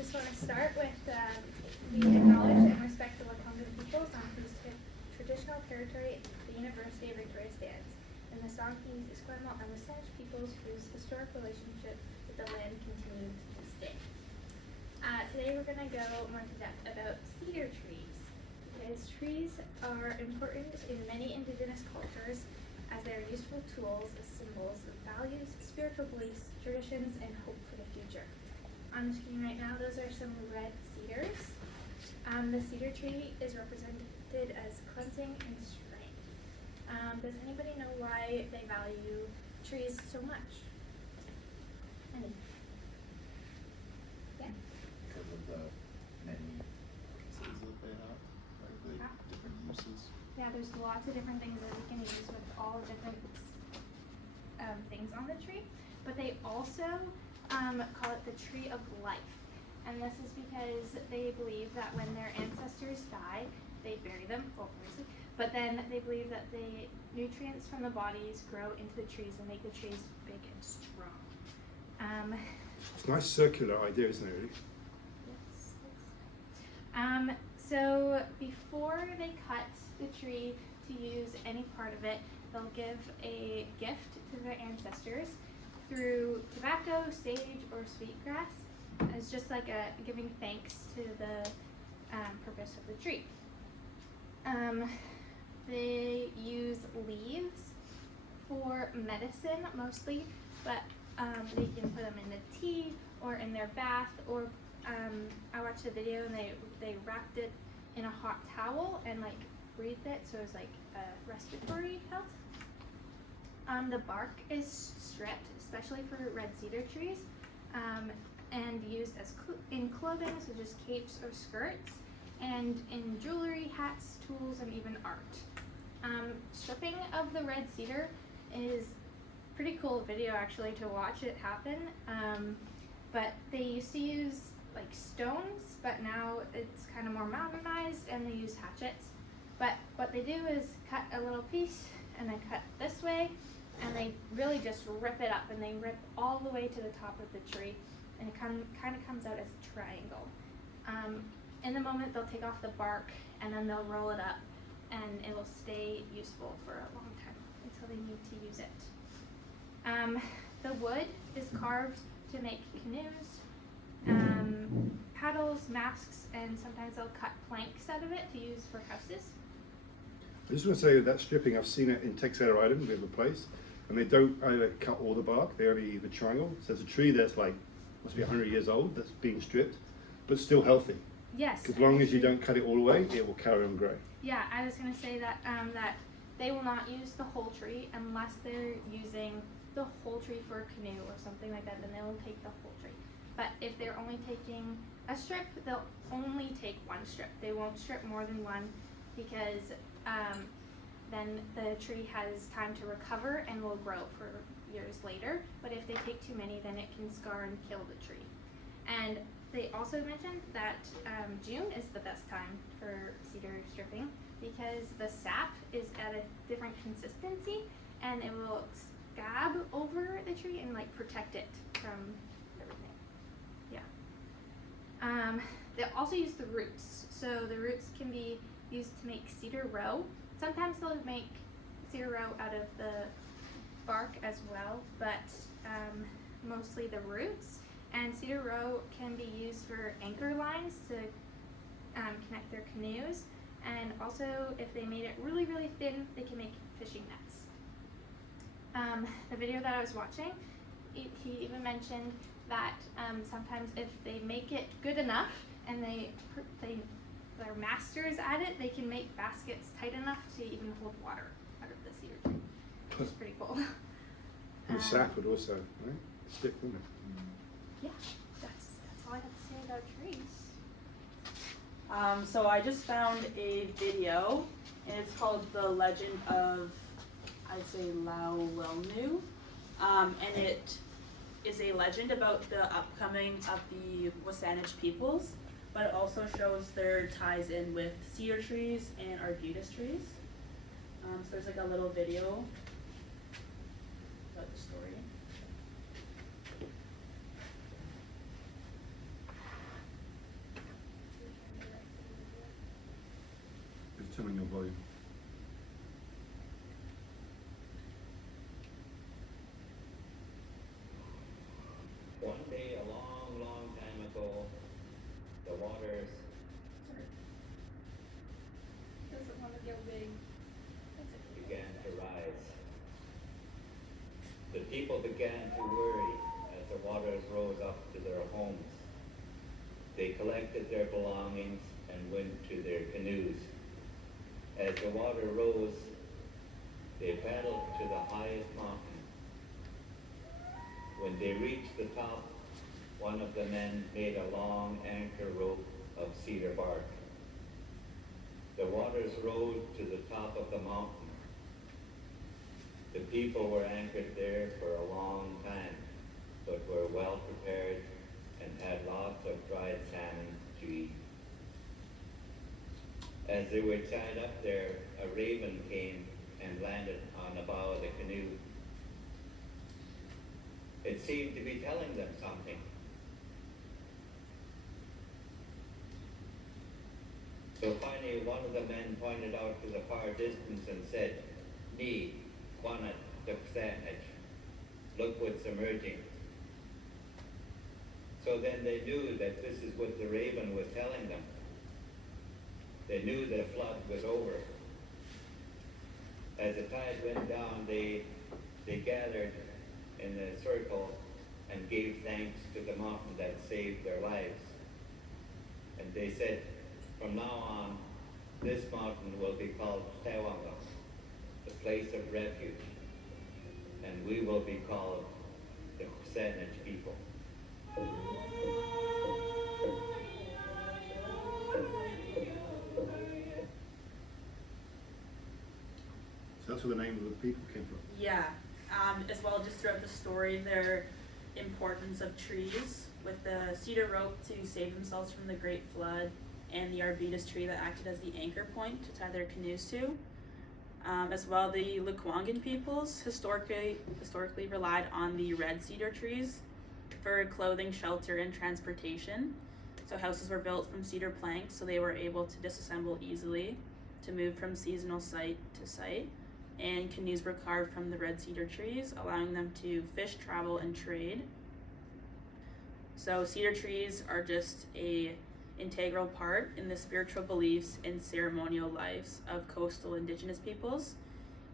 just want to start with we acknowledge and respect the Watonga peoples on whose traditional territory the University of Victoria stands, and the Songhees, Esquimalt, and Wasatch peoples whose historic relationship with the land continues to this day. Today we're going to go more into depth about cedar trees, because trees are important in many Indigenous cultures as they are useful tools as symbols of values, spiritual beliefs, traditions, and hope for the future. On the screen right now, those are some red cedars. The cedar tree is represented as cleansing and strength. Does anybody know why they value trees so much? Any? Yeah? Because of the many uses that they have, like the different uses. Yeah, there's lots of different things that we can use with all different things on the tree, but they also call it the tree of life. And this is because they believe that when their ancestors die, they bury them, obviously, but then they believe that the nutrients from the bodies grow into the trees and make the trees big and strong. It's a nice circular idea, isn't it, really? Yes. So before they cut the tree to use any part of it, they'll give a gift to their ancestors through tobacco, sage, or sweetgrass. It's just like a giving thanks to the purpose of the tree. They use leaves for medicine mostly, but they can put them in the tea or in their bath, or I watched a video and they wrapped it in a hot towel and like breathed it, so it was like respiratory health. The bark is stripped, especially for red cedar trees, and used as in clothing, such as capes or skirts, and in jewelry, hats, tools, and even art. Stripping of the red cedar is pretty cool video actually to watch it happen. But they used to use like stones, but now it's kind of more modernized and they use hatchets. But what they do is cut a little piece and then cut this way, and they really just rip it up, and they rip all the way to the top of the tree, and it kind of comes out as a triangle. In the moment, they'll take off the bark and then they'll roll it up, and it will stay useful for a long time until they need to use it. The wood is carved to make canoes, paddles, masks, and sometimes they'll cut planks out of it to use for houses. I just want to say that stripping, I've seen it in Texas Island, we have a place, and they don't either cut all the bark, they only leave a triangle. So it's a tree that's like, must be 100 years old, that's being stripped, but still healthy. Yes. As long as you don't cut it all away, it will carry on growing. Yeah, I was going to say that that they will not use the whole tree unless they're using the whole tree for a canoe or something like that, then they will take the whole tree. But if they're only taking a strip, they'll only take one strip. They won't strip more than one, because then the tree has time to recover and will grow for years later. But if they take too many, then it can scar and kill the tree. And they also mentioned that June is the best time for cedar stripping, because the sap is at a different consistency and it will scab over the tree and like protect it from everything. Yeah. They also use the roots. So the roots can be used to make cedar row. Sometimes they'll make cedar row out of the bark as well, but mostly the roots. And cedar row can be used for anchor lines to connect their canoes. And also, if they made it really, really thin, they can make fishing nets. The video that I was watching, he even mentioned that sometimes if they make it good enough and they're masters at it, they can make baskets tight enough to even hold water out of the cedar tree, which is pretty cool. And the sap would also, right, stick, wouldn't it? Yeah, that's all I have to say about trees. So I just found a video, and it's called The Legend of, I'd say, Laulenu. And it is a legend about the upcoming of the Wasatch peoples, but it also shows their ties in with cedar trees and arbutus trees. So there's like a little video about the story. on your volume. One day, a long, long time ago, the waters Doesn't want to go big. began to rise. The people began to worry as the waters rose up to their homes. They collected their belongings and went to their canoes. As the water rose, they paddled to the highest mountain. When they reached the top, one of the men made a long anchor rope of cedar bark. The waters rose to the top of the mountain. The people were anchored there for a long time, but were well prepared and had lots of dried salmon to eat. As they were tied up there, a raven came and landed on the bow of the canoe. It seemed to be telling them something. So finally, one of the men pointed out to the far distance and said, "Ni, Quanat, Duksanich, look what's emerging." So then they knew that this is what the raven was telling them. They knew the flood was over. As the tide went down, they gathered in a circle and gave thanks to the mountain that saved their lives. And they said, from now on, this mountain will be called Tawanga, the place of refuge, and we will be called the Kusanich people. So that's where the name of the people came from. Yeah, as well just throughout the story, their importance of trees with the cedar rope to save themselves from the Great Flood and the arbutus tree that acted as the anchor point to tie their canoes to. As well, the Lekwungen peoples historically relied on the red cedar trees for clothing, shelter, and transportation. So houses were built from cedar planks, so they were able to disassemble easily to move from seasonal site to site. And canoes were carved from the red cedar trees, allowing them to fish, travel, and trade. So cedar trees are just a integral part in the spiritual beliefs and ceremonial lives of coastal indigenous peoples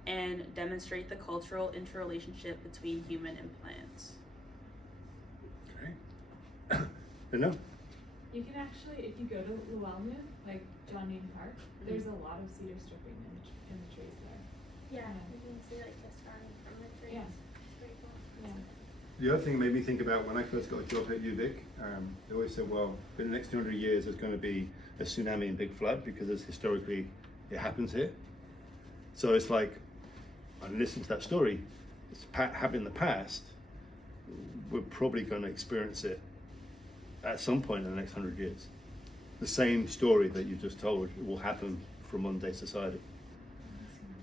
and demonstrate the cultural interrelationship between human and plants. Okay. No. You can actually, if you go to Llewellyn, like John Newton Park, there's a lot of cedar stripping in the trees there. Yeah, you can see like the starting from the trees. Yeah. It's pretty cool. Yeah. The other thing made me think about when I first got a job at UVic, they always said, well, in the next 200 years there's going to be a tsunami and big flood because it's historically, it happens here. So it's like, I listened to that story, it's happened in the past, we're probably going to experience it at some point in the next 100 years. The same story that you just told will happen for modern day society.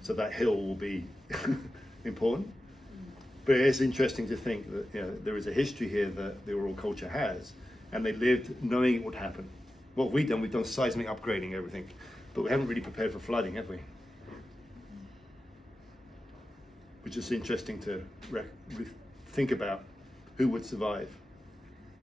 So that hill will be important. But it is interesting to think that there is a history here that the oral culture has, and they lived knowing it would happen. What we've done seismic upgrading everything, but we haven't really prepared for flooding, have we? Which is interesting to think about who would survive.